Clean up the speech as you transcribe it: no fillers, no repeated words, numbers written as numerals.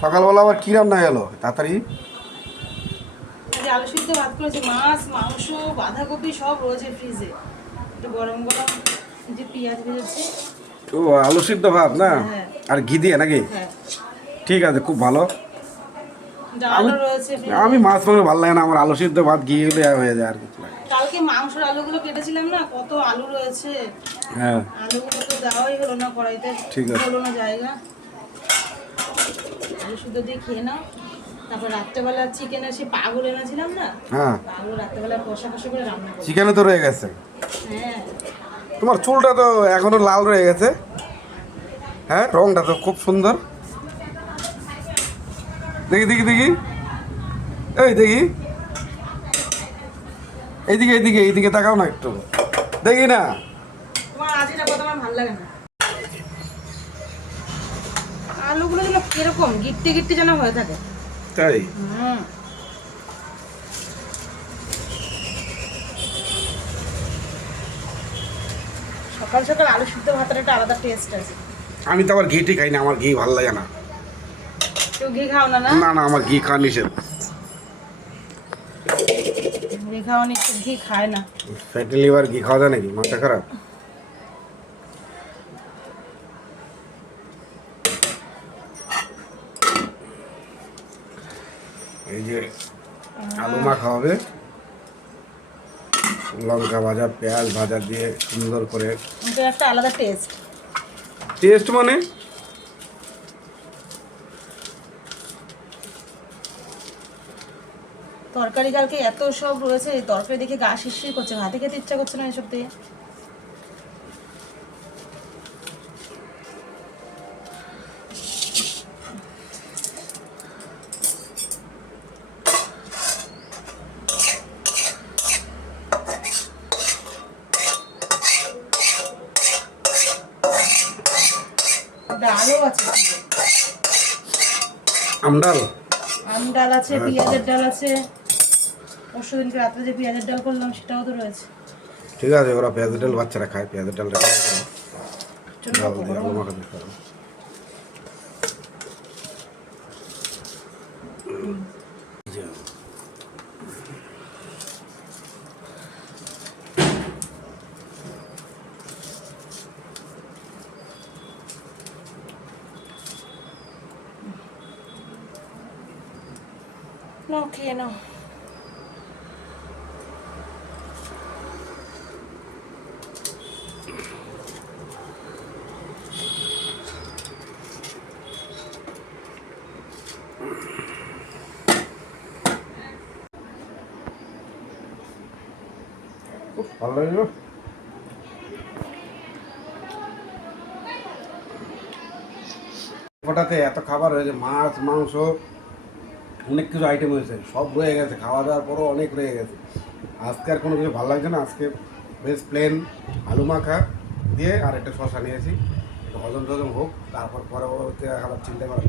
সকালবেলা আবার কি রান্না গেল তাড়াতাড়ি? আলু সিদ্ধ ভাত করেছি, মাছ মাংস বাঁধাকপি সব রয়েছে ফ্রিজে। একটু গরম গরম যে পেঁয়াজ ভেজেছি। ও আলু সিদ্ধ ভাত না? হ্যাঁ। আর ঘি দিয়ে নাকি? হ্যাঁ। ঠিক আছে, খুব ভালো। ডালও রয়েছে আমি মাছ মাংস ভালো লাগে না, আমার আলু সিদ্ধ ভাত ঘি হলে হয়ে যায় আর কিছু লাগে। কালকে মাংসের আলুগুলো কেটেছিলাম না, কত আলু রয়েছে। হ্যাঁ, আলুগুলো তো দেওয়াই হলো না কড়াইতে, ঠিক আছে, হলো না জায়গা। আলু সিদ্ধ দিয়ে খেয়ে নাও। তারপর রাত্রেবেলা চিকেনের সে পাগুলো এনেছিলাম না, হ্যাঁ পাগুলো রাত্রেবেলা কষা কষা করে রান্না করবো। চিকেনও তো রয়ে গেছে। হ্যাঁ। তোমার চুলটা তো এখনো লাল রয়ে গেছে। হ্যাঁ, রংটা তো খুব সুন্দর। দেখি দেখি দেখি, এই দেখি, এইদিকে এইদিকে এইদিকে তাকাও না একটু, দেখি না। তোমার আজিটা কথা আমার ভালো লাগে না। আলুগুলো যেন কিরকম গিট্টি গিট্টি যেন হয়ে থাকে। তাই? সকাল সকাল আলু সিদ্ধ ভাতের একটা আলাদা টেস্ট আছে। আমি তো আবার ঘিটি খাই না, আমার ঘি ভালো লাগে না। কেউ ঘি খাও না? না না না, আমার ঘি খাওয়া নিষেধ। ঘি খাওয়া নিষেধ, ঘি খায় না। ফ্যাটি লিভার, ঘি খাওয়া যায় নাকি? মাথা খারাপ? এই যে আলু মাখা হবে, লঙ্কা ভাজা পেঁয়াজ ভাজা দিয়ে সুন্দর করে। এটা একটা আলাদা টেস্ট। টেস্ট মানে তরকারি কালকে এত সব রয়েছে, এই তরকারি দেখে গা শিরশির করছে, ভাতে খেতে ইচ্ছা করছে না এসব দিয়ে। ডালও আছে, আমডাল ডাল আছে, পেঁয়াজের ডাল আছে। পরশুদিনকে রাত্রে যে পেঁয়াজের ডাল করলাম সেটাও তো রয়েছে। ঠিক আছে, ওরা পেঁয়াজের ডাল বাচ্চারা খায়, পেঁয়াজের ডালটা ডাল দিয়ে আলু মাখা দিতে পারো। নাও খেয়ে নাও। খুব ভালো লাগলো। ওটাতে এত খাবার হয়েছে, মাছ মাংস অনেক কিছু আইটেম হয়েছে, সব রয়ে গেছে, খাওয়া দাওয়ার পরও অনেক রয়ে গেছে। আজকে আর কোনো কিছু ভালো লাগছে না। আজকে বেশ প্লেন আলু মাখা দিয়ে আর একটা শশা নিয়েছি, একটু হজম টজম হোক, তারপর পরবর্তী আবার চিন্তা করা